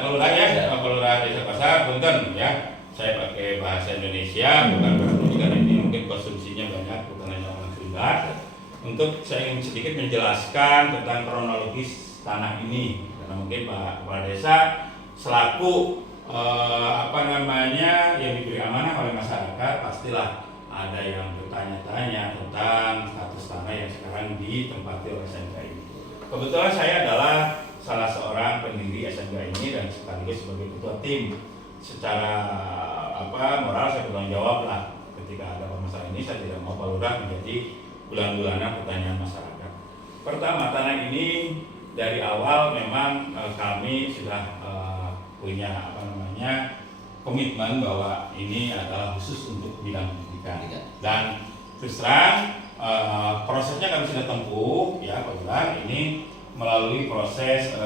Pak Lurah ya, Pak Lurah Desa Pasar, punten ya. Saya pakai bahasa Indonesia, bukan bahasa Indonesia karena ini mungkin konsumsinya banyak, bukan hanya orang Sunda. Untuk saya ingin sedikit menjelaskan tentang kronologis tanah ini, karena mungkin Pak Kepala Desa selaku yang diberi amanah oleh masyarakat, pastilah ada yang bertanya-tanya tentang status tanah yang sekarang ditempati oleh SMK ini. Kebetulan saya adalah salah seorang pendiri SMK ini dan sekaligus sebagai ketua tim. Secara moral saya bertanggung jawab lah ketika ada permasalahan ini. Saya tidak mau Pak Lurah menjadi bulan-bulanan pertanyaan masyarakat. Pertama, tanah ini dari awal memang kami sudah punya komitmen bahwa ini adalah khusus untuk bidang pendidikan. Dan terus terang prosesnya kami sudah tempuh ya Pak Lurah, ini melalui proses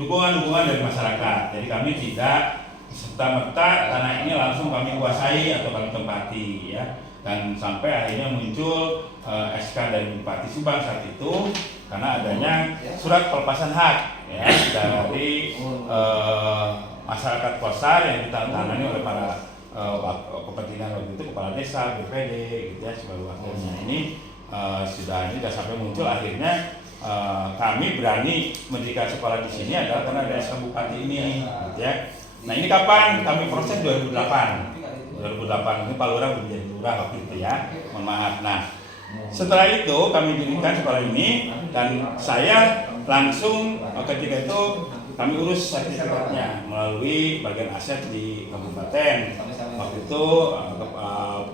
dukungan-dukungan dari masyarakat. Jadi kami tidak serta-merta tanah ini langsung kami kuasai atau kami tempati ya. Dan sampai akhirnya muncul SK dari Bupati Subang saat itu karena adanya surat pelepasan hak ya dari masyarakat Kosar yang ditandatangani oleh para kepentingan waktu itu kepala desa, BPD gitu ya sebagai wakilnya. Ini sudah sampai muncul akhirnya kami berani mendirikan sekolah di sini adalah karena ada SK Bupati ini gitu ya. Nah, ini kapan kami proses 2008 ini Pak Lurah menjadi lurah waktu itu ya, mohon maaf. Nah, setelah itu kami dirikan sekolah ini dan saya langsung ketika itu kami urus sertifikatnya melalui bagian aset di kabupaten. Waktu itu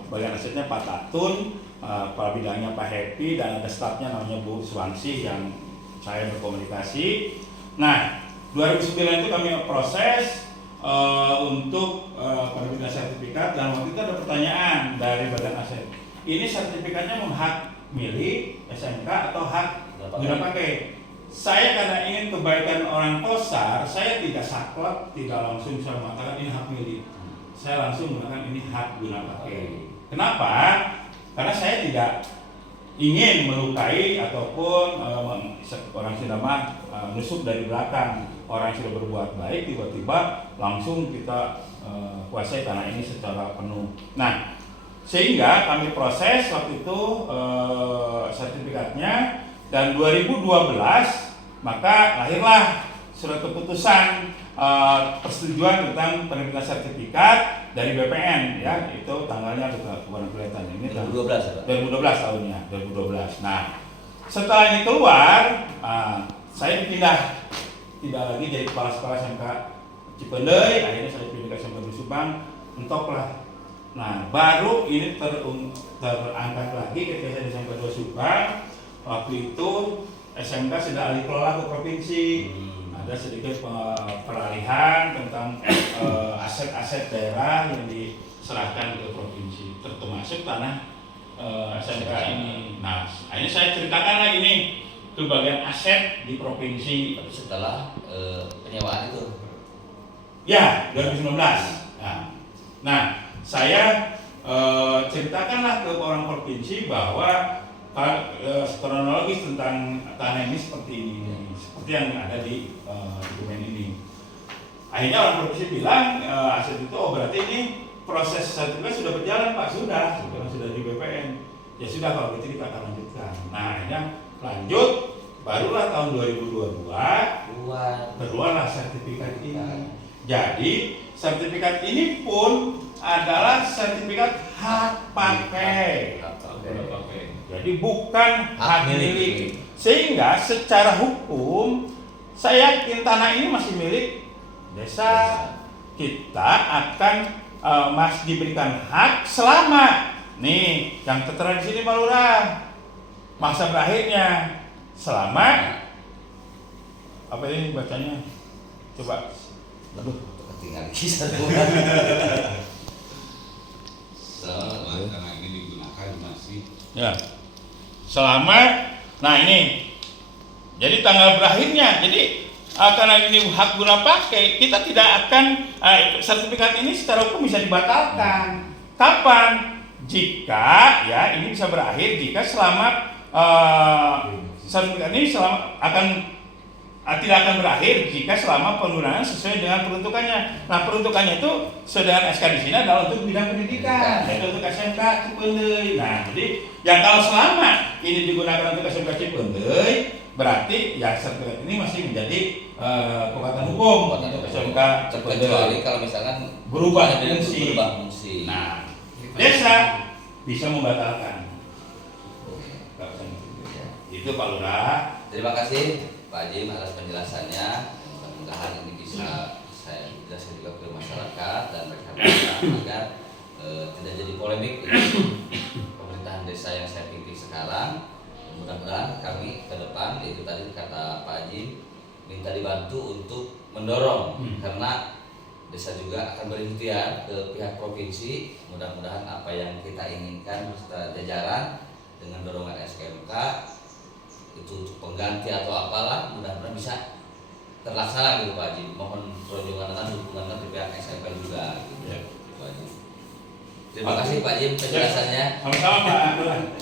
bagian asetnya Pak Tatun, kepala bidangnya Pak Happy, dan ada stafnya namanya Bu Suwansih yang saya berkomunikasi. Nah, 2009 itu kami proses untuk penerbitan sertifikat, dan waktu itu ada pertanyaan dari badan aset. Ini sertifikatnya hak milik SMK atau hak guna pakai? Saya karena ingin kebaikan orang Kosar, saya tidak saklek, tidak langsung saya mengatakan ini hak milik. Saya langsung mengatakan ini hak guna pakai. Kenapa? Karena saya tidak ingin melukai ataupun orang Sunda nusuk dari belakang. Orang yang sudah berbuat baik tiba-tiba langsung kita kuasai tanah ini secara penuh. Nah, sehingga kami proses waktu itu sertifikatnya, dan 2012 maka lahirlah surat keputusan persetujuan tentang penerbitan sertifikat dari BPN ya, itu tanggalnya juga bukan kelihatan ini 2012 tahunnya 2012. Nah, setelah ini keluar saya dipindah tidak lagi jadi kepala sekolah SMK Cipendei, akhirnya saya pindah ke SMK Subang, mentoklah. Nah, baru ini terangkat lagi ketika saya di SMK 2 Subang. Waktu itu SMK sudah alih kelola ke provinsi. Ada sedikit peralihan tentang aset-aset daerah yang diserahkan ke provinsi, termasuk tanah SMK ini. Nah, ini saya ceritakan lagi nih itu bagian aset di provinsi. Tapi setelah penyewaan itu? Ya, 2019. Nah, saya ceritakanlah ke orang provinsi bahwa kronologis tentang tanah ini seperti ini, seperti yang ada di dokumen ini. Akhirnya orang provinsi bilang aset itu berarti ini proses sertifikat sudah berjalan Pak, sudah di BPN. Ya sudah, kalau gitu kita akan lanjutkan. Nah, akhirnya lanjut, barulah tahun 2022 keluarlah sertifikat ini. Jadi sertifikat ini pun adalah sertifikat hak pakai. Jadi bukan hak milik. Sehingga secara hukum saya yakin tanah ini masih milik desa. Kita akan masih diberikan hak selama nih yang tertera di sini Pak Lurah, masa berakhirnya selama apa ini bacanya? Coba. Aduh, ketinggalan kisah. Selama tanah ini digunakan masih. Ya. Selama, nah ini. Jadi tanggal berakhirnya. Jadi karena ini hak guna pakai, kita tidak akan sertifikat ini secara hukum bisa dibatalkan. Kapan? Jika ya ini bisa berakhir jika selama sertifikat ini selama akan tidak akan berakhir jika selama penggunaan sesuai dengan peruntukannya. Nah, peruntukannya itu sesuai SK di sini adalah untuk bidang pendidikan, yaitu untuk SMK Cipeundeuy. Nah, jadi yang kalau selama ini digunakan untuk SMK Cipeundeuy, berarti ya sertifikat ini masih menjadi kekuatan hukum untuk SMK Cipeundeuy. Kecuali kalau misalkan berubah fungsi. Nah, desa bisa membatalkan. Itu Pak Lurah. Terima kasih Pak Jim atas penjelasannya. Mudah-mudahan ini bisa saya jelaskan juga ke masyarakat dan rekan-rekan agar tidak jadi polemik ini pemerintahan desa yang saya pimpin sekarang. Mudah-mudahan kami ke depan, itu tadi kata Pak Jim, minta dibantu untuk mendorong karena desa juga akan berikhtiar ke pihak provinsi. Mudah-mudahan apa yang kita inginkan beserta jajaran dengan dorongan SKMK itu untuk pengganti atau apalah, mudah-mudahan bisa terlaksana gitu Pak Haji. Mohon perjuangan dan dukungan dari pihak SMK juga gitu. Ya. Pak Haji. Terima kasih Pak Jim penjelasannya. Sama-sama Pak.